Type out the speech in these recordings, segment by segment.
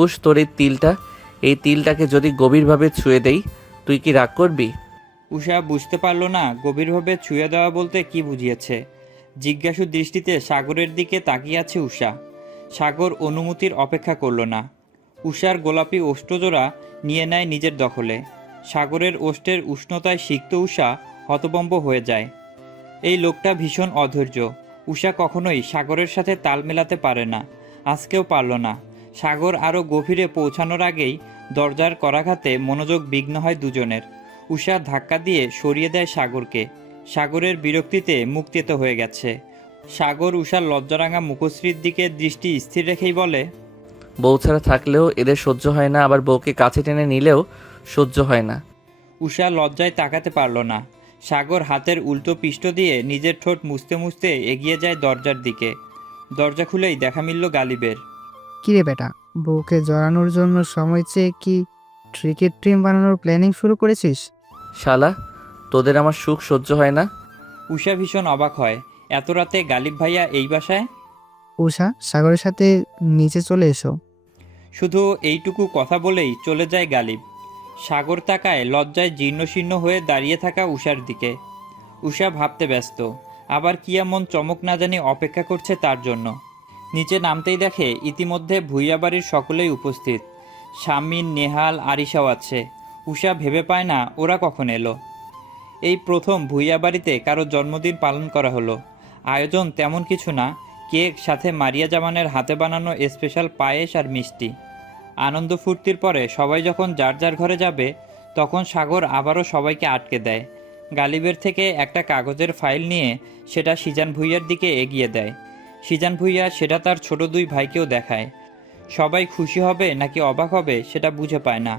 হুশ তোর এই তিলটাকে যদি গভীরভাবে ছুঁয়ে দেই, তুই কি রাগ করবি? উষা বুঝতে পারল না গভীরভাবে ছুঁয়ে দেওয়া বলতে কি বুঝিয়েছে। জিজ্ঞাসু দৃষ্টিতে সাগরের দিকে তাকিয়ে আছে উষা। সাগর অনুমতির অপেক্ষা করল না। উষার গোলাপি ওষ্ঠজোড়া নিয়ে নেয় নিজের দখলে। সাগরের ওষ্ঠের উষ্ণতায় সিক্ত উষা হতভম্ব হয়ে যায়। এই লোকটা ভীষণ অধৈর্য। উষা কখনোই সাগরের সাথে তাল মেলাতে পারে না, আজকেও পারল না। সাগর আরও গভীরে পৌঁছানোর আগেই দরজার করাঘাতে মনোযোগ বিঘ্ন হয় দুজনের। উষা ধাক্কা দিয়ে সরিয়ে দেয় সাগরকে। সাগরের বিরক্তিতে মুখ তেতো হয়ে গেছে। সাগর উষার লজ্জারাঙা মুখশ্রীর দিকে দৃষ্টি স্থির রেখেই বলে, বউ ছাড়া থাকলেও এদের সহ্য হয় না, আবার বউকে কাছে টেনে নিলেও সহ্য হয় না। উষা লজ্জায় তাকাতে পারল না। সাগর হাতের উল্টো পৃষ্ঠ দিয়ে নিজের ঠোঁট মুছতে মুছতে এগিয়ে যায় দরজার দিকে। দরজা খুলেই দেখা মিলল গালিবের। কিরে বেটা, বউকে জড়ানোর জন্য সময় চেয়ে কি ক্রিকেট টিম বানানোর প্ল্যানিং শুরু করেছিস? শালা, তোদের আমার সুখ সহ্য হয় না? উষা ভীষণ অবাক হয়, এত রাতে গালিব ভাইয়া এই বাসায়? উষা, সাগরের সাথে নিচে চলে এসো। শুধু এইটুকু কথা বলেই চলে যায় গালিব। সাগর তাকায় লজ্জায় জীর্ণশীর্ণ হয়ে দাঁড়িয়ে থাকা উষার দিকে। উষা ভাবতে ব্যস্ত, আবার কি এমন চমক না জানি অপেক্ষা করছে তার জন্য। নিচে নামতেই দেখে ইতিমধ্যে ভুইয়া বাড়ির সকলেই উপস্থিত। শামিন, নেহাল, আরিশাও আছে। উষা ভেবে পায় না ওরা কখন এলো। এই প্রথম ভুইয়া বাড়িতে কারো জন্মদিন পালন করা হলো। আয়োজন তেমন কিছু না, কেক সাথে মারিয়া জামানের হাতে বানানো স্পেশাল পায়েস আর মিষ্টি। আনন্দ ফুর্তির পরে সবাই যখন যার যার ঘরে যাবে, তখন সাগর আবারও সবাইকে আটকে দেয়। গালিবের থেকে একটা কাগজের ফাইল নিয়ে সেটা সিজান ভুইয়ার দিকে এগিয়ে দেয়। সিজান ভুইয়া সেটা তার ছোট দুই ভাইকেও দেখায়। সবাই খুশি হবে নাকি অবাক হবে সেটা বুঝে পায় না।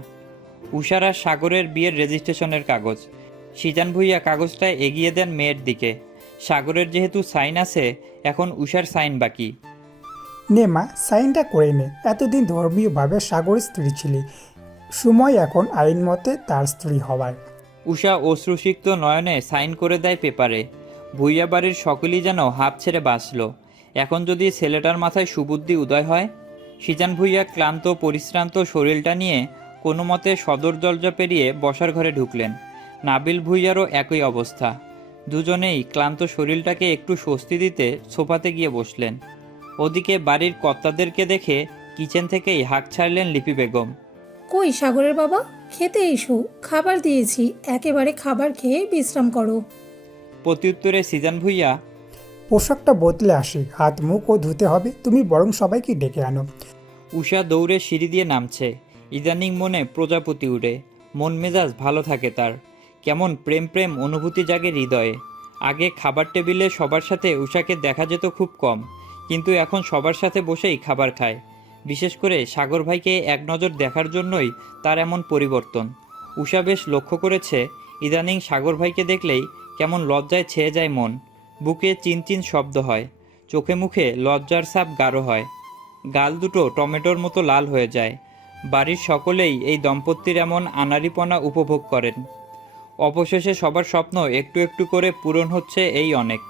উষার আর সাগরের বিয়ের রেজিস্ট্রেশনের কাগজ। সিজান ভুইয়া কাগজটা এগিয়ে দেন মেয়ের দিকে। সাগরের যেহেতু সাইন আছে, এখন উষার সাইন বাকি। নে মা, সাইনটা করে নে। এতদিন ধর্মীয়ভাবে সাগরের স্ত্রী ছিলি, সময় এখন আইন মতে তার স্ত্রী হওয়ার। উষা অশ্রুসিক্ত নয়নে সাইন করে দেয় পেপারে। ভুইয়া বাড়ির সকলেই যেন হাঁপ ছেড়ে বাঁচল। এখন যদি ছেলেটার মাথায় সুবুদ্ধি উদয় হয়। সিজান ভুইয়া ক্লান্ত পরিশ্রান্ত শরীরটা নিয়ে কোনো মতে সদর দরজা পেরিয়ে বসার ঘরে ঢুকলেন। নাবিল ভুইয়ারও একই অবস্থা। দুজনেই ক্লান্ত শরীরটাকে একটু স্বস্তি দিতে সোফাতে গিয়ে বসলেন। ওদিকে বাড়ির কর্তাদেরকে দেখে কিচেন থেকেই হাঁক ছাড়লেন লিপি বেগম। কই সাগরের বাবা, খেতে এসো, খাবার দিয়েছি, একেবারে খাবার খেয়ে বিশ্রাম করো। প্রত্যুত্তরে সিজান ভুইয়া, পোশাকটা বদলে আসি, হাত মুখও ধুতে হবে, তুমি বরং সবাইকে ডেকে আনো। উষা দৌড়ে সিঁড়ি দিয়ে নামছে। ইদানিং মনে প্রজাপতি উড়ে, মন মেজাজ ভালো থাকে তার। কেমন প্রেম প্রেম অনুভূতি জাগে হৃদয়ে। আগে খাবার টেবিলে সবার সাথে উষাকে দেখা যেত খুব কম, কিন্তু এখন সবার সাথে বসেই খাবার খায়। বিশেষ করে সাগর ভাইকে এক নজর দেখার জন্যই তার এমন পরিবর্তন। উষা বেশ লক্ষ্য করেছে, ইদানিং সাগর ভাইকে দেখলেই কেমন লজ্জায় ছেয়ে যায় মন। বুকে চিনচিন শব্দ হয়, চোখে মুখে লজ্জার ছাপ গাঢ় হয়, গাল দুটো টমেটোর মতো লাল হয়ে যায়। বাড়ির সকলেই এই দম্পতির এমন আনাড়িপনা উপভোগ করেন। অবশেষে সবার স্বপ্ন একটু একটু করে পূরণ হচ্ছে, এই অনেক।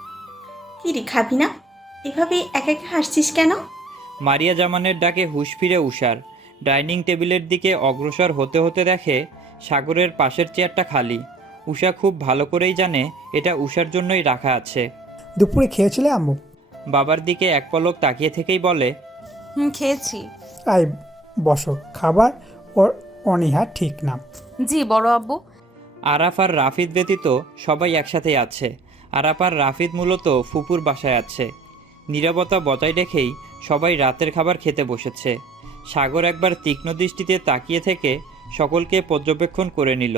কি রে, খাবি না? এভাবে একা একা হাসছিস কেন? মারিয়া জামানের ডাকে হুঁশ ফিরে উষার। ডাইনিং টেবিলের দিকে অগ্রসর হতে হতে দেখে সাগরের পাশের চেয়ারটা খালি। উষা খুব ভালো করেই জানে এটা উষার জন্যই রাখা আছে। দুপুরে খেয়েছিলে আম্মু? বাবার দিকে এক পলক তাকিয়ে থেকেই বলে, খেয়েছি। আয় বসো, খাবার ওর অনীহা ঠিক না। জি বড় আব্বু। আরাফ আর রাফিদ ব্যতীত সবাই একসাথেই আছে। আরাফ আর রাফিদ মূলত ফুপুর বাসায় আছে। নীরবতা বজায় রেখেই সবাই রাতের খাবার খেতে বসেছে। সাগর একবার তীক্ষ্ণ দৃষ্টিতে তাকিয়ে থেকে সকলকে পর্যবেক্ষণ করে নিল।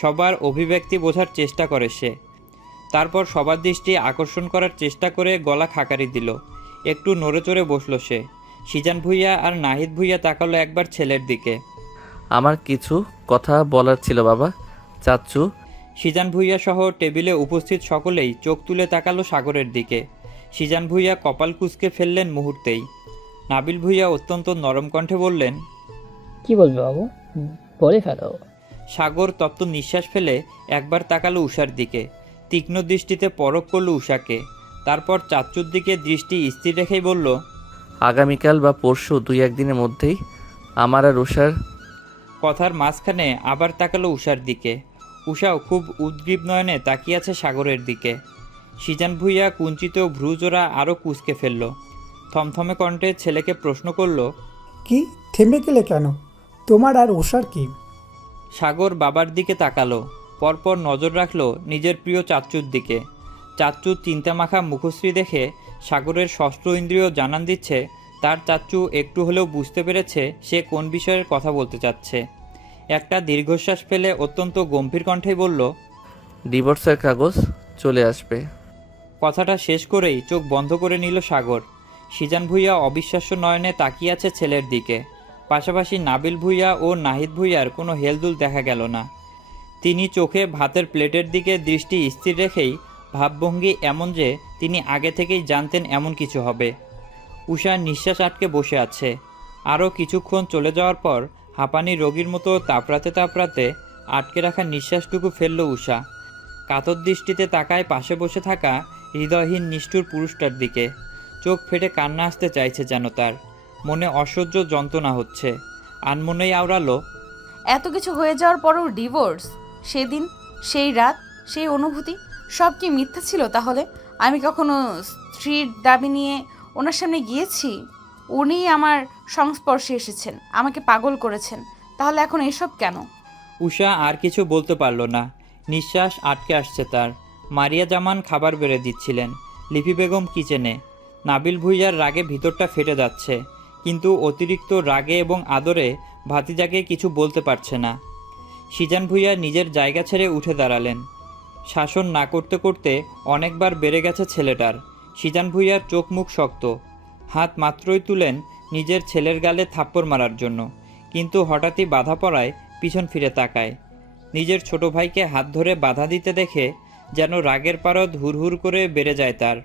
সবার অভিব্যক্তি বোঝার চেষ্টা করে সে। তারপর সবার দৃষ্টি আকর্ষণ করার চেষ্টা করে গলা খাকারি দিল। একটু নড়েচড়ে বসল সে। সিজান ভুইয়া আর নাহিদ ভুইয়া তাকালো একবার ছেলের দিকে। আমার কিছু কথা বলার ছিল বাবা। চাচ্চু। সিজান ভুইয়া সহ টেবিলে উপস্থিত সকলেই চোখ তুলে তাকালো সাগরের দিকে। সিজান ভুইয়া কপাল কুঁচকে ফেললেন মুহূর্তেই। নাবিল ভুইয়া অত্যন্ত নরম কণ্ঠে বললেন, কি বলবে বাবু, বলে ফেলো। সাগর তপ্ত নিঃশ্বাস ফেলে একবার তাকালো উষার দিকে। তীক্ষ্ণ দৃষ্টিতে পরখ করল উষাকে। তারপর চাচ্চুর দিকে দৃষ্টি স্থির রেখেই বলল, আগামীকাল বা পরশু 2-1 দিনের মধ্যেই আমার আর উষার। কথার মাঝখানে আবার তাকালো উষার দিকে। উষাও খুব উদ্গ্রীব নয়নে তাকিয়ে আছে সাগরের দিকে। সিজান ভুইয়া কুঞ্চিত ভ্রুজোড়া আরও কুঁচকে ফেলল। থমথমে কণ্ঠে ছেলেকে প্রশ্ন করল, কি থেমে গেলে কেন? তোমার আর উষার কি? সাগর বাবার দিকে তাকালো, পরপর নজর রাখলো নিজের প্রিয় চাচ্চুর দিকে। চাচ্চুর চিন্তামাখা মুখশ্রী দেখে সাগরের ষষ্ঠ ইন্দ্রিয় জানান দিচ্ছে তার চাচ্চু একটু হলেও বুঝতে পেরেছে সে কোন বিষয়ের কথা বলতে চাচ্ছে। একটা দীর্ঘশ্বাস ফেলে অত্যন্ত গম্ভীর কণ্ঠেই বলল, ডিভোর্সের কাগজ চলে আসবে। কথাটা শেষ করেই চোখ বন্ধ করে নিল সাগর। সিজান ভুইয়া অবিশ্বাস্য নয়নে তাকিয়ে আছে ছেলের দিকে। পাশাপাশি নাবিল ভুইয়া ও নাহিদ ভুইয়ার কোনো হেলদুল দেখা গেল না। তিনি চোখে ভাতের প্লেটের দিকে দৃষ্টি স্থির রেখেই ভাবভঙ্গি এমন যে তিনি আগে থেকেই জানতেন এমন কিছু হবে। উষা নিঃশ্বাস আটকে বসে আছে। আরও কিছুক্ষণ চলে যাওয়ার পর হাঁপানি রোগীর মতো তাপড়াতে তাপড়াতে আটকে রাখা নিঃশ্বাসটুকু ফেলল উষা। কাতর দৃষ্টিতে তাকায় পাশে বসে থাকা হৃদয়হীন নিষ্ঠুর পুরুষটার দিকে। চোখ ফেটে কান্না আসতে চাইছে যেন তার। মনে অসহ্য যন্ত্রণা হচ্ছে। আনমনেই আওড়ালো, এত কিছু হয়ে যাওয়ার পরও ডিভোর্স? সেদিন, সেই রাত, সেই অনুভূতি সব কি মিথ্যা ছিল তাহলে? আমি কখনো স্ত্রীর দাবি নিয়ে ওনার সামনে গিয়েছি? উনিই আমার সংস্পর্শে এসেছেন, আমাকে পাগল করেছেন। তাহলে এখন এসব কেন? উষা আর কিছু বলতে পারল না। নিঃশ্বাস আটকে আসছে তার। মারিয়া জামান খাবার বেড়ে দিচ্ছিলেন। লিপি বেগম কিচেনে। নাবিল ভুইয়ার রাগে ভিতরটা ফেটে যাচ্ছে, কিন্তু অতিরিক্ত রাগে এবং আদরে ভাতিজাকে কিছু বলতে পারছে না। সিজান ভুইয়া নিজের জায়গা ছেড়ে উঠে দাঁড়ালেন। শাসন না করতে করতে অনেকবার বেড়ে গেছে ছেলেটার। সিজান ভুইয়ার চোখ মুখ শক্ত। হাত মাত্রই তুলেন নিজের ছেলের গালে থাপ্পড় মারার জন্য, কিন্তু হঠাৎই বাধা পড়ায় পিছন ফিরে তাকায়। নিজের ছোট ভাইকে হাত ধরে বাধা দিতে দেখে যেন রাগের পারদ হুড়হুড় করে বেড়ে যায় তার।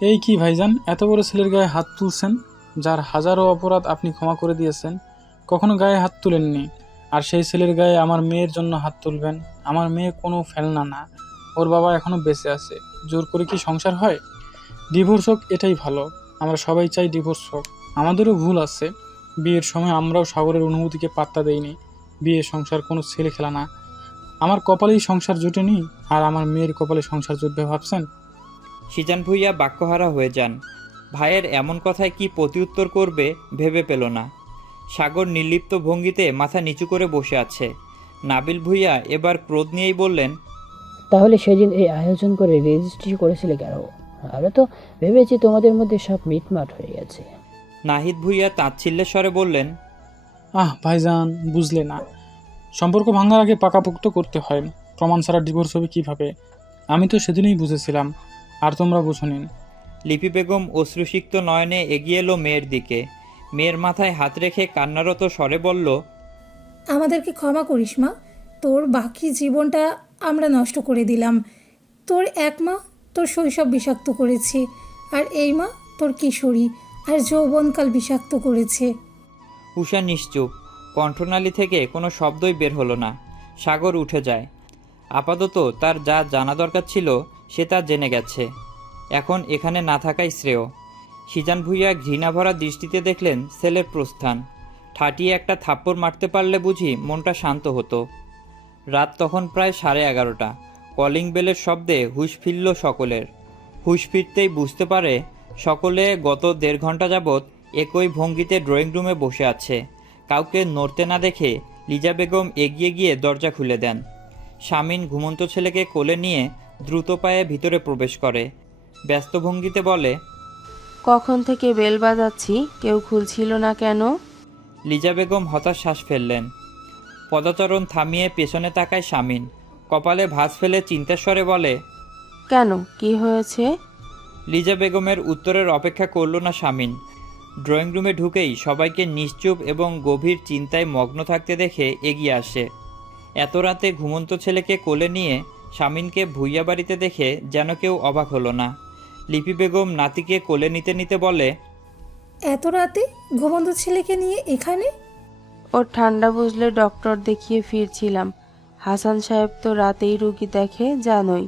এই কি ভাইজান, এত বড় ছেলের গায়ে হাত তুলছেন, যার হাজারো অপরাধ আপনি ক্ষমা করে দিয়েছেন, কখনো গায়ে হাত তুলেননি, আর সেই ছেলের গায়ে আমার মেয়ের জন্য হাত তুলবেন? আমার মেয়ে কোনো ফেলনা না, ওর বাবা এখনো বেঁচে আছে। জোর করে কি সংসার হয়? ডিভোর্স হোক, এটাই ভালো। আমরা সবাই চাই ডিভোর্স হোক। আমাদেরও ভুল আছে। বিয়ের সময় আমরাও সাগরের অনুভূতিকে পাত্তা দেইনি। বিয়ে সংসার কোনো ছেলে খেলা না। আমার কপালেই সংসার জুটেনি, আর আমার মেয়ের কপালে সংসার জুটবে ভাবছেন? সিজান ভুইয়া বাক্যহারা হয়ে যান। ভাইয়ের এমন কথায় কি প্রতিউত্তর করবে ভেবে পেল না। সাগর নির্লিপ্ত ভঙ্গিতে মাথা নিচু করে বসে আছে। নাবিল ভুইয়া এবার ক্রোধ নিয়েই বললেন, তাহলে সেদিন এই আয়োজন করে রেজিস্ট্রি করেছিলে কেন? আমরা তো ভেবেছি তোমাদের মধ্যে সব মিটমাট হয়ে গেছে। নাহিদ ভুইয়া তাচ্ছিল্যের স্বরে বললেন, ভাইজান, বুঝলে না, সম্পর্ক ভাঙার আগে পাকাপোক্ত করতে হয়। প্রমাণ ছাড়া ডিভোর্স হবে কিভাবে? আমি তো সেদিনই বুঝেছিলাম, আর তোমরা বুঝোনি। লিপি বেগম অশ্রুসিক্ত নয়নে এগিয়ে এলো মেয়ের দিকে। মেয়ের মাথায় হাত রেখে কান্নারত স্বরে বলল, আমাদেরকে ক্ষমা করিস মা, তোর বাকি জীবনটা আমরা নষ্ট করে দিলাম। তোর এক মা তোর শৈশব বিষাক্ত করেছে, আর এই মা তোর কিশোরী আর যৌবনকাল বিষাক্ত করেছে। উষা নিশ্চুপ। কণ্ঠনালী থেকে কোনো শব্দই বের হলো না। সাগর উঠে যায়। আপাতত তার যা জানা দরকার ছিল সে তা জেনে গেছে। এখন এখানে না থাকাই শ্রেয়। সিজান ভুইয়া ঘৃণাভরা দৃষ্টিতে দেখলেন ছেলের প্রস্থান। ঠাটিয়ে একটা থাপ্পড় মারতে পারলে বুঝি মনটা শান্ত হতো। রাত তখন প্রায় 11:30। কলিং বেলের শব্দে হুঁশ ফিরল সকলের। হুঁশ ফিরতেই বুঝতে পারে সকলে গত 1.5 ঘন্টা যাবৎ একই ভঙ্গিতে ড্রয়িং রুমে বসে আছে। কাউকে নড়তে না দেখে লিজা বেগম এগিয়ে গিয়ে দরজা খুলে দেন। শামিন ঘুমন্ত ছেলেকে কোলে নিয়ে দ্রুত পায়ে ভিতরে প্রবেশ করে। ব্যস্ত ভঙ্গিতে বলে, কখন থেকে বেল বাজাচ্ছি, কেউ খুলছিল না কেন? লিজা বেগম হতাশ শ্বাস ফেললেন। পদচারণ থামিয়ে পেছনে তাকায় শামিন। কপালে ভাঁজ ফেলে চিন্তার স্বরে বলে, কেন, কি হয়েছে? লিজা বেগমের উত্তরের অপেক্ষা করল না শামিন। ড্রয়িং রুমে ঢুকেই সবাইকে নিশ্চুপ এবং গভীর চিন্তায় মগ্ন থাকতে দেখে এগিয়ে আসে। এত রাতে ঘুমন্ত ছেলেকে কোলে নিয়ে শামিনকে ভুইয়া বাড়িতে দেখে যেন কেউ অবাক হলো না। লিপি বেগম নাতিকে কোলে নিতে নিতে বলে, এত রাতে ঘুমন্ত ছেলেকে নিয়ে এখানে? ওর ঠান্ডা বুঝলে ডক্টর দেখিয়ে ফিরছিলাম। হাসান সাহেব তো রাতেই রুগী দেখে, জানোই।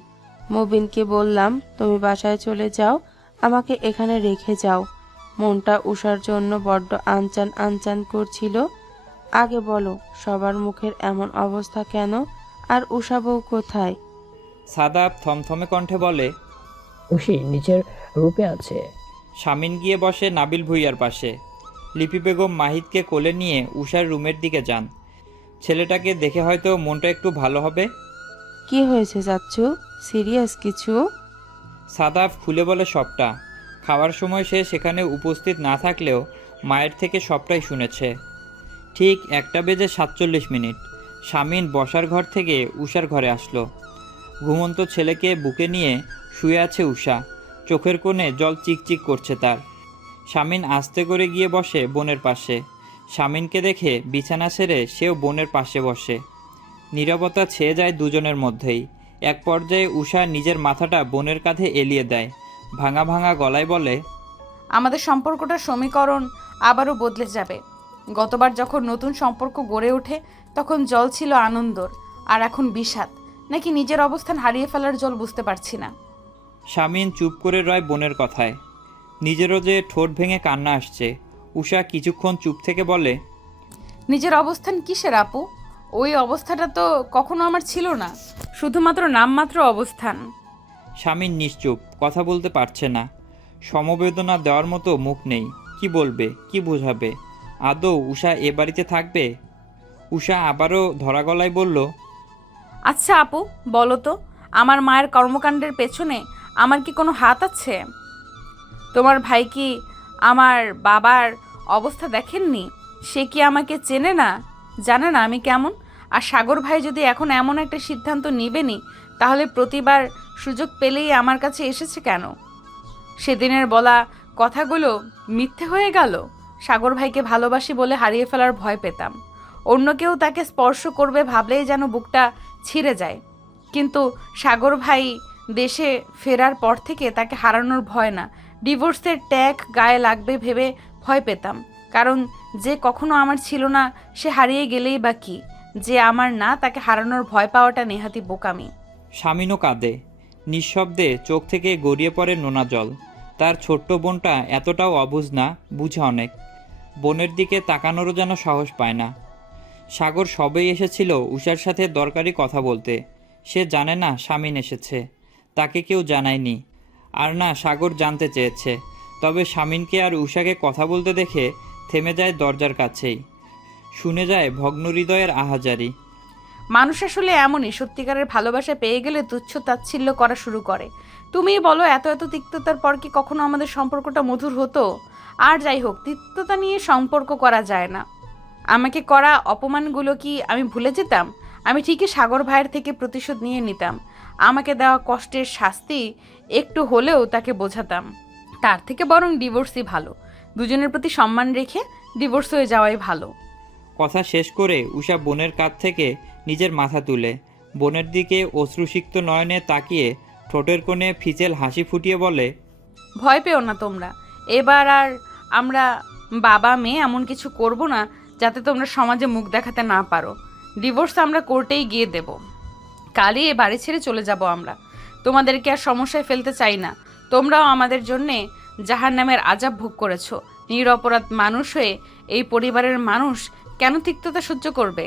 মুবিনকে বললাম তুমি বাসায় চলে যাও, আমাকে এখানে রেখে যাও। মনটা উষার জন্য বড্ড আনচান আনচান করছিল, আগে বলো, সবার মুখের এমন অবস্থা কেন? আর উষা বউ কোথায়? সাদাব থমথমে কণ্ঠে বলে, উশি নিচের রূপে আছে। শামিন গিয়ে বসে নাবিল ভুঁইয়ার পাশে। লিপি বেগম মাহিদকে কোলে নিয়ে উষার রুমের দিকে যান। ছেলেটাকে দেখে হয়তো মনটা একটু ভালো হবে। কি হয়েছে চাচ্চু? সিরিয়াস কিছু? সাদাব খুলে বলে সবটা। খাওয়ার সময় সে সেখানে উপস্থিত না থাকলেও মায়ের থেকে সবটাই শুনেছে। ঠিক 1:47 শামিন বসার ঘর থেকে উষার ঘরে আসলো। ঘুমন্ত ছেলেকে বুকে নিয়ে শুয়ে আছে উষা। চোখের কোণে জল চিকচিক করছে তার। শামিন আস্তে করে গিয়ে বসে বোনের পাশে। শামিনকে দেখে বিছানা ছেড়ে সেও বোনের পাশে বসে। নীরবতা ছেয়ে যায় দুজনের মধ্যেই। এক পর্যায়ে উষা নিজের মাথাটা বোনের কাঁধে এলিয়ে দেয়। ভাঙা ভাঙা গলায় বলে, আমাদের সম্পর্কটার সমীকরণ আবারও বদলে যাবে। গতবার যখন নতুন সম্পর্ক গড়ে ওঠে তখন জল ছিল আনন্দর, আর এখন বিষাদ, নাকি নিজের অবস্থান হারিয়ে ফেলার জল বুঝতে পারছি না। শামিন চুপ করে রয় বোনের কথায়। নিজেরও যে ঠোঁট ভেঙে কান্না আসছে। উষা কিছুক্ষণ চুপ থেকে বলে, নিজের অবস্থান কিসের আপু? ওই অবস্থাটা তো কখনো আমার ছিল না, শুধুমাত্র নামমাত্র অবস্থান। শামিন নিশ্চুপ, কথা বলতে পারছে না। সমবেদনা দেওয়ার মতো মুখ নেই। কি বলবে, কি বোঝাবে? আদৌ উষা এ বাড়িতে থাকবে? উষা আবারও ধরা গলায় বলল, আচ্ছা আপু, বলো তো, আমার মায়ের কর্মকাণ্ডের পেছনে আমার কি কোনো হাত আছে? তোমার ভাই কি আমার বাবার অবস্থা দেখেননি? সে কি আমাকে চেনে না, জানে না আমি কেমন? আর সাগর ভাই যদি এখন এমন একটা সিদ্ধান্ত নেবেনি, তাহলে প্রতিবার সুযোগ পেলেই আমার কাছে এসেছে কেন? সেদিনের বলা কথাগুলো মিথ্যে হয়ে গেল। সাগর ভাইকে ভালোবাসি বলে হারিয়ে ফেলার ভয় পেতাম। অন্য কেউ তাকে স্পর্শ করবে ভাবলেই যেন বুকটা ছিঁড়ে যায়। কিন্তু সাগর ভাই দেশে ফেরার পর থেকে তাকে হারানোর ভয় না, ডিভোর্সের ট্যাগ গায়ে লাগবে ভেবে ভয় পেতাম। কারণ যে কখনো আমার ছিল না সে হারিয়ে গেলেই বা কি, যে আমার না তাকে হারানোর ভয় পাওয়াটা নেহাতি বোকামি। শামিনও কাঁদে। নিঃশব্দে চোখ থেকে গড়িয়ে পড়ে নোনা জল। তার ছোট্ট বোনটা এতটাও অবুঝ না, বুঝে অনেক। বোনের দিকে তাকানোরও যেন সাহস পায় না। সাগর সবেই এসেছিল উষার সাথে দরকারি কথা বলতে। সে জানে না শামিন এসেছে, তাকে কেউ জানায়নি। আর না সাগর জানতে চেয়েছে। তবে শামিনকে আর উষাকে কথা বলতে দেখে থেমে যায় দরজার কাছেই। শুনে যায় ভগ্ন হৃদয়ের আহাজারি। মানুষ আসলে এমনই, সত্যিকারের ভালোবাসা পেয়ে গেলে তুচ্ছ তাচ্ছিল্য করা শুরু করে। তুমিই বলো, এত এত তিক্ততার পর কি কখনো আমাদের সম্পর্কটা মধুর হতো? আর যাই হোক, তিক্ততা নিয়ে সম্পর্ক করা যায় না। আমাকে করা অপমানগুলো কি আমি ভুলে যেতাম? আমি ঠিকই সাগর ভাইয়ের থেকে প্রতিশোধ নিয়ে নিতাম। আমাকে দেওয়া কষ্টের শাস্তি একটু হলেও তাকে বোঝাতাম। তার থেকে বরং ডিভোর্সই ভালো। দুজনের প্রতি সম্মান রেখে ডিভোর্স হয়ে যাওয়াই ভালো। কথা শেষ করে উষা বোনের কাঁধ থেকে নিজের মাথা তুলে বোনের দিকে অশ্রুসিক্ত নয়নে তাকিয়ে ঠোঁটের কোণে ফিচেল হাসি ফুটিয়ে বলে, ভয় পেও না তোমরা। এবার আর আমরা বাবা মেয়ে এমন কিছু করব না যাতে তোমরা সমাজে মুখ দেখাতে না পারো। ডিভোর্স আমরা কোর্টেই গিয়ে দেব। কালই এ বাড়ি ছেড়ে চলে যাব আমরা। তোমাদেরকে আর সমস্যায় ফেলতে চাই না। তোমরাও আমাদের জন্যে জাহান্নামের আযাব ভোগ করেছো। নিরপরাধ মানুষ হয়ে এই পরিবারের মানুষ কেন তিক্ততা সহ্য করবে?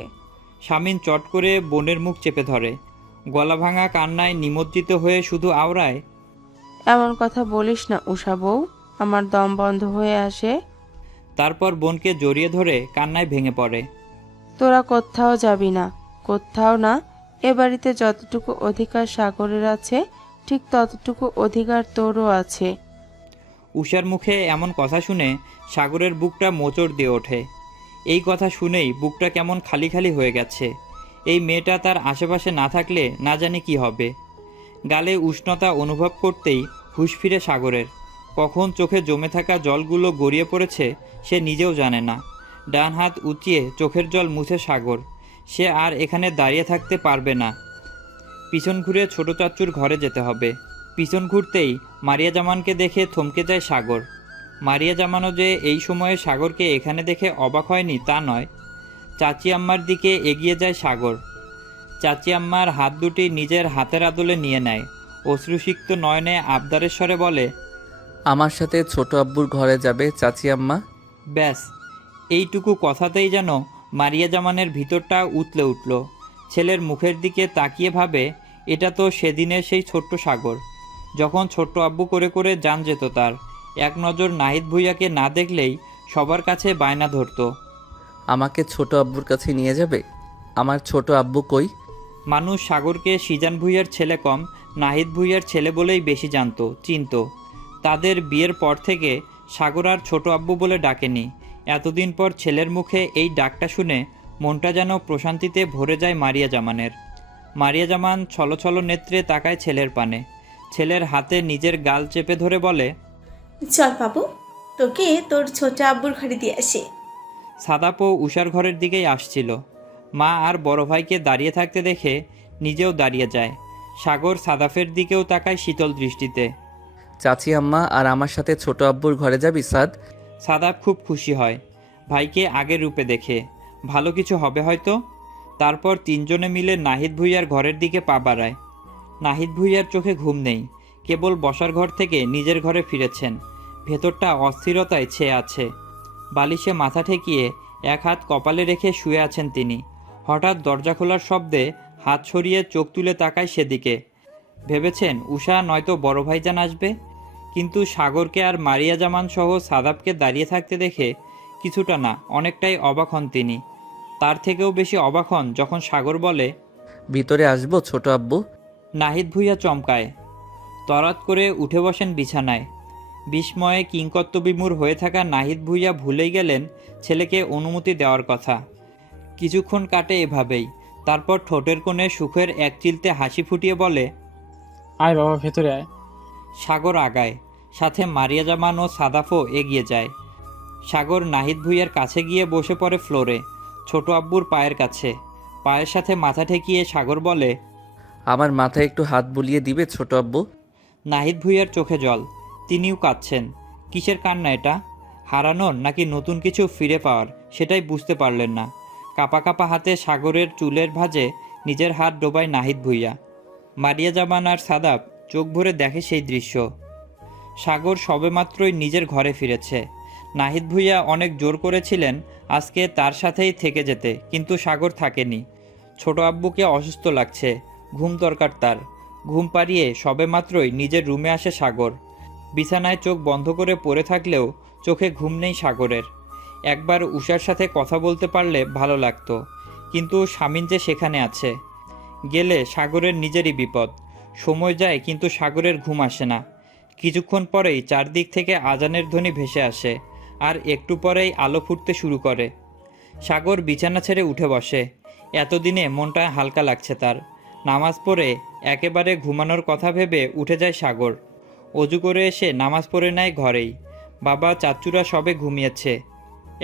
শামিন চট করে বোনের মুখ চেপে ধরে। গলা ভাঙা কান্নায় নিমজ্জিত হয়ে শুধু আওড়ায়, এমন কথা বলিস না উষা বউ, আমার দম বন্ধ হয়ে আসে। তারপর বোনকে জড়িয়ে ধরে কান্নায় ভেঙে পড়ে। তোরা কোথাও যাবি না, কোথাও না। এ বাড়িতে যতটুকু অধিকার সাগরের আছে ঠিক ততটুকু অধিকার তোরও আছে। উষার মুখে এমন কথা শুনে সাগরের বুকটা মোচড় দিয়ে ওঠে। এই কথা শুনেই বুকটা কেমন খালি খালি হয়ে গেছে। এই মেয়েটা তার আশেপাশে না থাকলে না জানি কি হবে। গালে উষ্ণতা অনুভব করতেই হুঁশ ফিরে সাগরের। কখন চোখে জমে থাকা জলগুলো গড়িয়ে পড়েছে সে নিজেও জানে না। ডান হাত উঁচিয়ে চোখের জল মুছে সাগর। সে আর এখানে দাঁড়িয়ে থাকতে পারবে না। পিছন ঘুরে ছোট চাচ্চুর ঘরে যেতে হবে। পিছন ঘুরতেই মারিয়া জামানকে দেখে থমকে যায় সাগর। মারিয়া জামানও যে এই সময়ে সাগরকে এখানে দেখে অবাক হয়নি তা নয়। চাচি আম্মার দিকে এগিয়ে যায় সাগর। চাচি আম্মার হাত দুটি নিজের হাতের আদলে নিয়ে নেয়। অশ্রুসিক্ত নয়নে আবদারের স্বরে বলে, আমার সাথে ছোট আব্বুর ঘরে যাবে চাচি আম্মা। ব্যাস এইটুকু কথাতেই যেন মারিয়া জামানের ভিতরটা উতলে উঠল। ছেলের মুখের দিকে তাকিয়ে ভাবে, এটা তো সেদিনের সেই ছোট্ট সাগর, যখন ছোট্ট আব্বু করে করে জান যেত তার। এক নজর নাহিদ ভুঁইয়াকে না দেখলেই সবার কাছে বায়না ধরতো। আমাকে ছোট আব্বুর কাছে নিয়ে যাবে? আমার ছোট আব্বু কই? মানুষ সাগরকে সিজান ভুঁইয়ার ছেলে কম, নাহিদ ভুঁইয়ার ছেলে বলেই বেশি জানতো, চিনতো। তাদের বিয়ের পর থেকে সাগর আর ছোট আব্বু বলে ডাকেনি। এতদিন পর ছেলের মুখে এই ডাকটা শুনে মনটা যেন প্রশান্তিতে ভরে যায় মারিয়া জামানের। মারিয়া জামান ছলছল নেত্রে তাকায় ছেলের পানে। ছেলের হাতে নিজের গাল চেপে ধরে বলে, চল বাবু, তোকে তোর ছোট আব্বুর ঘরে দিয়ে আসে। সাদাপো উষার ঘরের দিকেই আসছিল। মা আর বড় ভাইকে দাঁড়িয়ে থাকতে দেখে নিজেও দাঁড়িয়ে যায়। সাগর সাদাফের দিকেও তাকায় শীতল দৃষ্টিতে। চাচি আম্মা আর আমার সাথে ছোট আব্বুর ঘরে যাবি সাদ? সাদাব খুব খুশি হয় ভাইকে আগের রূপে দেখে। ভালো কিছু হবে হয়তো। তারপর তিনজনে মিলে নাহিদ ভুঁইয়ার ঘরের দিকে পা বাড়ায়। নাহিদ ভুঁইয়ার চোখে ঘুম নেই, কেবল বসার ঘর থেকে নিজের ঘরে ফিরেছেন। ভেতরটা অস্থিরতায় ছেয়ে আছে। বালিশে মাথা ঠেকিয়ে এক হাত কপালে রেখে শুয়ে আছেন তিনি। হঠাৎ দরজা খোলার শব্দে হাত সরিয়ে চোখ তুলে তাকায় সেদিকে। ভেবেছেন উষা নয়তো বড় ভাইজান আসবে, কিন্তু সাগরকে আর মারিয়া জামান সহ সাদাবকে দাঁড়িয়ে থাকতে দেখে কিছুটা না, অনেকটাই অবাক হন তিনি। তার থেকেও বেশি অবাক হন যখন সাগর বলে, ভিতরে আসবো ছোট আব্বু? নাহিদ ভুঁইয়া চমকায়। তরাত করে উঠে বসেন বিছানায়। বিস্ময়ে কিংকর্তবিমূঢ় হয়ে থাকা নাহিদ ভুঁইয়া ভুলেই গেলেন ছেলেকে অনুমতি দেওয়ার কথা। কিছুক্ষণ কাটে এভাবেই। তারপর ঠোঁটের কোণে সুখের এক চিলতে হাসি ফুটিয়ে বলে, আয় বাবা, ভেতরে আয়। সাগর আগায়, সাথে মারিয়া জামান ও সাদাফও এগিয়ে যায়। সাগর নাহিদ ভুঁইয়ার কাছে গিয়ে বসে পড়ে ফ্লোরে, ছোট আব্বুর পায়ের কাছে। পায়ের সাথে মাথা ঠেকিয়ে সাগর বলে, আমার মাথায় একটু হাত বুলিয়ে দিবে ছোট আব্বু? নাহিদ ভুঁইয়ার চোখে জল। তিনিও কাঁদছেন। কিসের কান্না এটা? হারানোর নাকি নতুন কিছু ফিরে পাওয়ার, সেটাই বুঝতে পারলেন না। কাপা কাপা হাতে সাগরের চুলের ভাঁজে নিজের হাত ডোবায় নাহিদ ভুঁইয়া। মারিয়া জামান আর সাদাব চোখ ভরে দেখে সেই দৃশ্য। সাগর সবেমাত্রই নিজের ঘরে ফিরেছে। নাহিদ ভুঁইয়া অনেক জোর করেছিলেন আজকে তার সাথেই থেকে যেতে, কিন্তু সাগর থাকেনি। ছোট আব্বুকে অসুস্থ লাগছে, ঘুম দরকার তার। ঘুম পাড়িয়ে সবেমাত্রই নিজের রুমে আসে সাগর। বিছানায় চোখ বন্ধ করে পড়ে থাকলেও চোখে ঘুম নেই সাগরের। একবার উষার সাথে কথা বলতে পারলে ভালো লাগতো, কিন্তু স্বামীন যে সেখানে আছে। গেলে সাগরের নিজেরই বিপদ। সময় যায় কিন্তু সাগরের ঘুম আসে না। কিছুক্ষণ পরেই চারদিক থেকে আজানের ধ্বনি ভেসে আসে, আর একটু পরেই আলো ফুটতে শুরু করে। সাগর বিছানা ছেড়ে উঠে বসে। এতদিনে মনটা হালকা লাগছে তার। নামাজ পড়ে একেবারে ঘুমানোর কথা ভেবে উঠে যায় সাগর। অজু করে এসে নামাজ পড়ে নেয় ঘরেই। বাবা চাচুরা সবে ঘুমিয়েছে,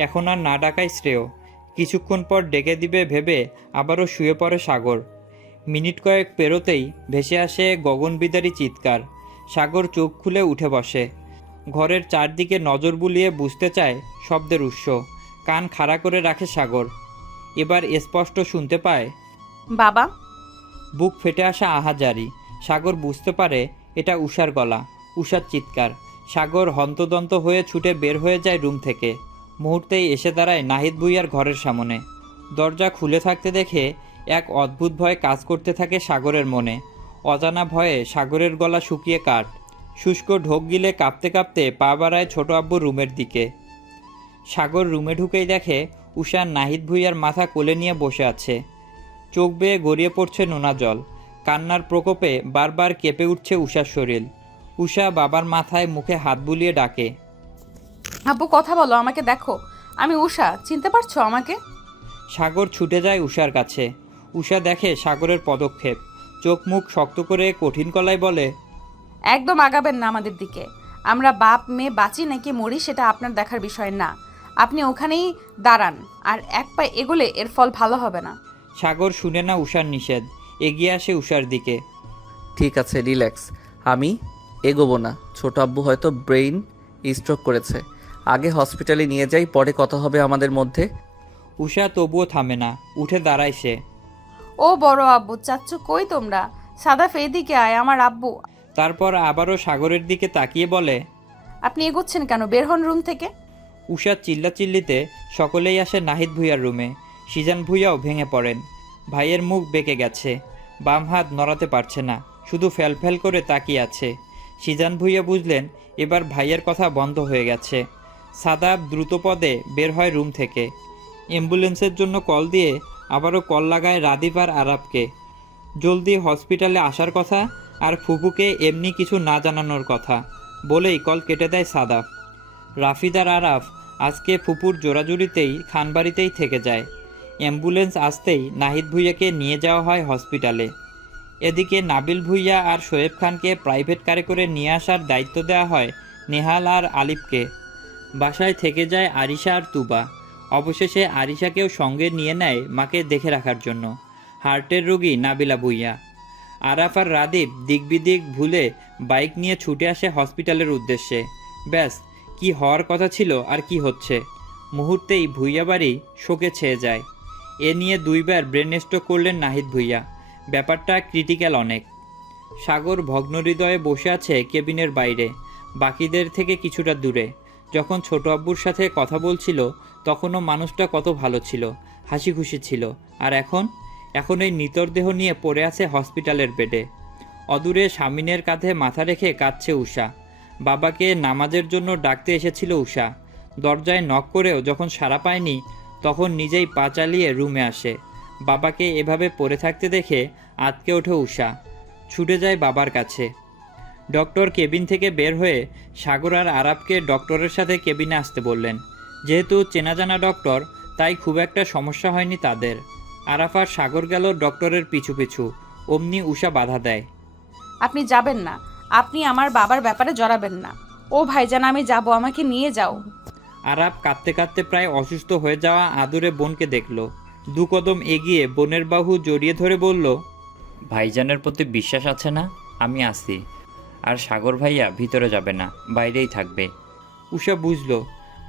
এখন আর না ডাকাই শ্রেয়। কিছুক্ষণ পর ডেকে দিবে ভেবে আবারও শুয়ে পড়ে সাগর। মিনিট কয়েক পেরোতেই ভেসে আসে গগনবিদারী চিৎকার। সাগর চোখ খুলে উঠে বসে। ঘরের চারদিকে নজর বুলিয়ে বুঝতে চায় শব্দের উৎস। কান খাড়া করে রাখে সাগর। এবার স্পষ্ট শুনতে পায়, বাবা। বুক ফেটে আসা আহাজারি। সাগর বুঝতে পারে এটা উষার গলা, উষার চিৎকার। সাগর হন্তদন্ত হয়ে ছুটে বের হয়ে যায় রুম থেকে। মুহূর্তেই এসে দাঁড়ায় নাহিদ ভুঁইয়ার ঘরের সামনে। দরজা খুলে থাকতে দেখে এক অদ্ভুত ভয় কাজ করতে থাকে সাগরের মনে। অজানা ভয়ে সাগরের গলা শুকিয়ে কাঠ। শুষ্ক ঢোক গিলে কাঁপতে কাঁপতে পা বাড়ায় ছোট আব্বুর রুমের দিকে। সাগর রুমে ঢুকেই দেখে উষা নাহিদ ভুঁইয়ার মাথা কোলে নিয়ে বসে আছে। চোখ বেয়ে গড়িয়ে পড়ছে নোনা জল। কান্নার প্রকোপে বারবার কেঁপে উঠছে উষার শরীর। উষা বাবার মাথায় মুখে হাত বুলিয়ে ডাকে, আব্বু কথা বলো, আমাকে দেখো, আমি উষা, চিনতে পারছো আমাকে? সাগর ছুটে যায় উষার কাছে। উষা দেখে সাগরের পদক্ষেপ, চোখ মুখ শক্ত করে কঠিন গলায় বলে, একদম আগাবেন না আমাদের দিকে। আমরা বাপ মেয়ে বাঁচি নাকি মরি সেটা আপনার দেখার বিষয় না। আপনি ওখানেই দাঁড়ান, আর এক পায়ে এগোলে এর ফল ভালো হবে না। সাগর শুনে না উষার নিষেধ, এগিয়ে আসে উষার দিকে। ঠিক আছে, রিল্যাক্স, আমি এগোবো না। ছোট আব্বু হয়তো ব্রেইন স্ট্রোক করেছে, আগে হসপিটালে নিয়ে যাই, পরে কথা হবে আমাদের মধ্যে। উষা তবুও থামে না, উঠে দাঁড়ায় সে। ও বড় আব্বু, চাচ্ছ কই তোমরা? সাদাফ এদিকে আয়, আমার আব্বু। তারপর আবারও সাগরের দিকে তাকিয়ে বলে, আপনি এগোচ্ছেন কেন? বের হন রুম থেকে। উষার চিল্লাচিল্লিতে সকলেই আসে নাহিদ ভুঁইয়ার রুমে। সিজান ভুইয়াও ভেঙে পড়েন। ভাইয়ের মুখ বেঁকে গেছে, বাম হাত নড়াতে পারছে না, শুধু ফ্যালফ্যাল করে তাকিয়ে আছে। সিজান ভুইয়া বুঝলেন এবার ভাইয়ের কথা বন্ধ হয়ে গেছে। সাদাব দ্রুত পদে বের হয় রুম থেকে। অ্যাম্বুলেন্সের জন্য কল দিয়ে আবারও কল লাগায় রাদীপ আর আরাফকে। জলদি হসপিটালে আসার কথা আর ফুপুকে এমনি কিছু না জানানোর কথা বলেই কল কেটে দেয় সাদাব। রাফিদ আর আরাফ আজকে ফুপুর জোড়াজুড়িতেই খানবাড়িতেই থেকে যায়। অ্যাম্বুলেন্স আসতেই নাহিদ ভুইয়াকে নিয়ে যাওয়া হয় হসপিটালে। এদিকে নাবিল ভুইয়া আর শোয়েব খানকে প্রাইভেট কারে করে নিয়ে আসার দায়িত্ব দেওয়া হয় নেহাল আর আলিফকে। বাসায় থেকে যায় আরিশা আর তুবা। অবশেষে আরিশাকেও সঙ্গে নিয়ে নেয় মাকে দেখে রাখার জন্য। হার্টের রোগী নাবিলা ভুইয়া। আরাফ আর রাদীপ দিকবিদিক ভুলে বাইক নিয়ে ছুটে আসে হসপিটালের উদ্দেশ্যে। ব্যাস, কি হওয়ার কথা ছিল আর কি হচ্ছে। মুহূর্তেই ভুইয়া বাড়ি শোকে ছেয়ে যায়। এ নিয়ে দুইবার ব্রেন স্ট্রোক করলেন নাহিদ ভুইয়া। ব্যাপারটা ক্রিটিক্যাল অনেক। সাগর ভগ্ন হৃদয়ে বসে আছে কেবিনের বাইরে, বাকিদের থেকে কিছুটা দূরে। যখন ছোট আব্বুর সাথে কথা বলছিল তখনও মানুষটা কত ভালো ছিল, হাসি খুশি ছিল। আর এখন এই নিতরদেহ নিয়ে পড়ে আছে হসপিটালের বেডে। অদূরে শামিনের কাঁধে মাথা রেখে কাঁদছে উষা। বাবাকে নামাজের জন্য ডাকতে এসেছিল উষা। দরজায় নক করেও যখন সাড়া পায়নি তখন নিজেই পা চালিয়ে রুমে আসে। বাবাকে এভাবে পড়ে থাকতে দেখে আঁতকে ওঠে উষা, ছুটে যায় বাবার কাছে। ডক্টর কেবিন থেকে বের হয়ে সাগর আর আরাফকে ডক্টরের সাথে কেবিনে আসতে বললেন। যেহেতু চেনা জানা ডক্টর, তাই খুব একটা সমস্যা হয়নি তাদের। আরাফ আর সাগর গেল ডক্টরের পিছু পিছু। অমনি উষা বাধা দেয়। আপনি যাবেন না, আপনি আমার বাবার ব্যাপারে জড়াবেন না। ও ভাইজান, আমি যাব, আমাকে নিয়ে যাও। আরাফ কাঁদতে কাঁদতে প্রায় অসুস্থ হয়ে যাওয়া আদুরে বোনকে দেখল। দু কদম এগিয়ে বোনের বাহু জড়িয়ে ধরে বলল, ভাইজানের প্রতি বিশ্বাস আছে না? আমি আছি। আর সাগর ভাইয়া ভিতরে যাবে না, বাইরেই থাকবে। উষা বুঝল।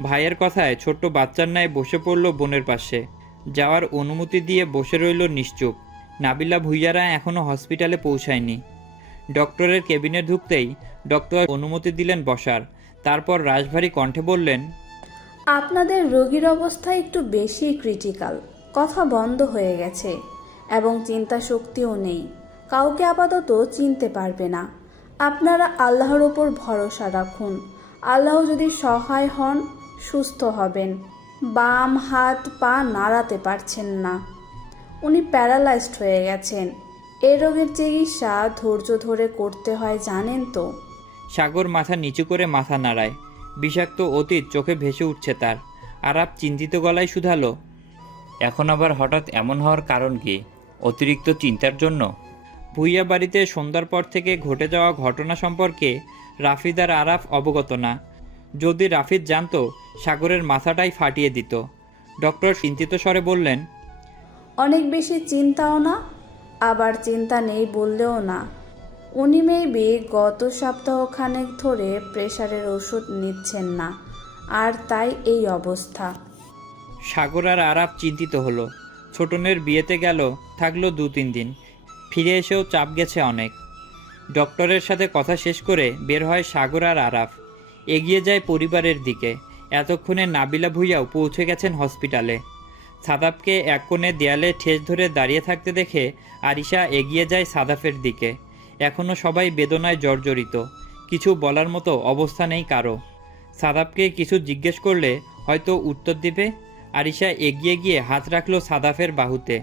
ভাইয়ের কথায় ছোট্ট বাচ্চার ন্যায় বসে পড়ল বোনের পাশে। যাওয়ার অনুমতি দিয়ে বসে রইল নিশ্চুপ। নাবিলা ভুইয়ারা এখনও হসপিটালে পৌঁছায়নি। ডক্টরের কেবিনে ঢুকতেই ডক্টর অনুমতি দিলেন বসার। তারপর রাশভারী কণ্ঠে বললেন, আপনাদের রোগীর অবস্থা একটু বেশি ক্রিটিক্যাল, কথা বন্ধ হয়ে গেছে এবং চিন্তা শক্তিও নেই, কাউকে আপাতত চিনতে পারবে না। আপনারা আল্লাহর ওপর ভরসা রাখুন, আল্লাহ যদি সহায় হন সুস্থ হবেন। বাম হাত পা নাড়াতে পারছেন না, উনি প্যারালাইজড হয়ে গেছেন। এ রোগের চিকিৎসা ধৈর্য ধরে করতে হয় জানেন তো। সাগর মাথা নিচু করে মাথা নাড়ায়। বিষাক্ত অতীত চোখে ভেসে উঠছে তার। আরাফ চিন্তিত গলায় শুধালো, এখন আবার হঠাৎ এমন হওয়ার কারণ কি? অতিরিক্ত চিন্তার জন্য? ভুইয়া বাড়িতে সন্ধ্যার পর থেকে ঘটে যাওয়া ঘটনা সম্পর্কে রাফিদ আর আরাফ অবগত না। যদি রাফিদ জানতো, সাগরের মাথাটাই ফাটিয়ে দিত। ডক্টর চিন্তিত স্বরে বললেন, অনেক বেশি চিন্তাও না, আবার চিন্তা নেই বললেও না। উনি মেবি গত সপ্তাহখানেক ধরে প্রেশারের ওষুধ নিচ্ছেন না, আর তাই এই অবস্থা। সাগর আর আরাফ চিন্তিত হলো। ছোটনের বিয়েতে গেল, থাকলো 2-3 দিন, ফিরে এসেও চাপ গেছে অনেক। ডক্টরের সাথে কথা শেষ করে বের হয় সাগর আর আরাফ। এগিয়ে যায় পরিবারের দিকে। এতক্ষণে নাবিলা ভুইয়াও পৌঁছে গেছেন হসপিটালে। সাদাফকে এক কোণে দেয়ালে ঠেস ধরে দাঁড়িয়ে থাকতে দেখে আরিশা এগিয়ে যায় সাদাফের দিকে। এখনও সবাই বেদনায় জর্জরিত, কিছু বলার মতো অবস্থা নেই কারো। সাদাফকে কিছু জিজ্ঞেস করলে হয়তো উত্তর দিবে। আরিশা এগিয়ে গিয়ে হাত রাখল সাদাফের বাহুতে।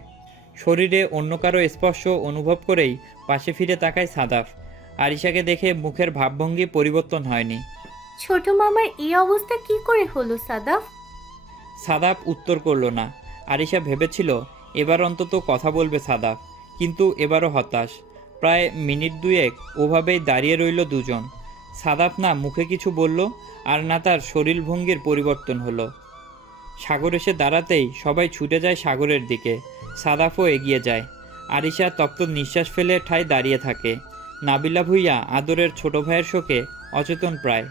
শরীরে অন্য কারো স্পর্শ অনুভব করেই পাশে ফিরে তাকায় সাদাফ। আরিশাকে দেখে মুখের ভাবভঙ্গি পরিবর্তন হয়নি। ছোট মামার এই অবস্থা কি করে হলো সাদাফ? সাদাফ উত্তর করল না। আরিশা ভেবেছিল এবার অন্তত কথা বলবে সাদাফ, কিন্তু এবারও হতাশ। প্রায় মিনিট 2 ওভাবেই দাঁড়িয়ে রইল দুজন। সাদাফ না মুখে কিছু বলল, আর না তার শরীর ভঙ্গির পরিবর্তন হলো। সাগর এসে দাঁড়াতেই সবাই ছুটে যায় সাগরের দিকে। সাদাফও এগিয়ে যায়। আরিশা তপ্ত নিঃশ্বাস ফেলে ঠায় দাঁড়িয়ে থাকে। নাবিলা ভুইয়া আদরের ছোট ভাইয়ের শোকে অচেতন প্রায়।